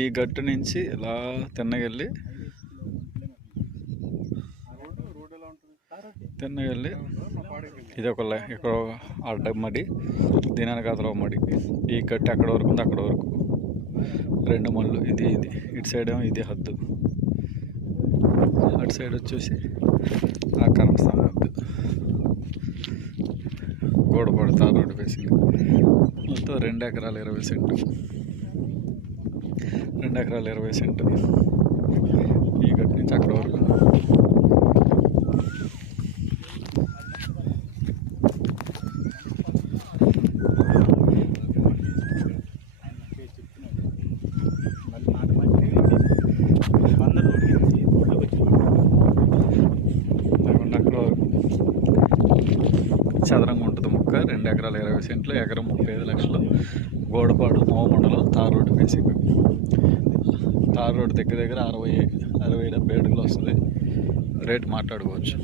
ఈ గట్టు నుంచి ఇలా తిన్నగెళ్ళి ఇది ఒక ఇక్కడ అడ్డ మడి, దీని వెనకాతల మడి. ఈ గట్టి అక్కడ వరకు ఉంది, అక్కడ వరకు 2 మళ్ళు. ఇది ఇటు సైడ్ ఏమో ఇది హద్దు, అటు సైడ్ వచ్చేసి ఆ కరెంట్ స్తంభం హద్దు. గోడ పడతారు రోడ్డు ఫేసింగ్. మొత్తం 2 ఎకరాల 20 సెంటు. 2 ఎకరాల 20 సెంటు ఈ గట్టి నుంచి అక్కడ వరకు. చదరంగా ఉంటుంది ముక్క. 2 ఎకరాల 20 సెంట్లు, ఎకరం 35 లక్షలు. గోడపాడు మోవ మండలం, tar road facing. Tar road దగ్గర 60-70 అడుగులు వస్తుంది. రేటు మాట్లాడుకోవచ్చు.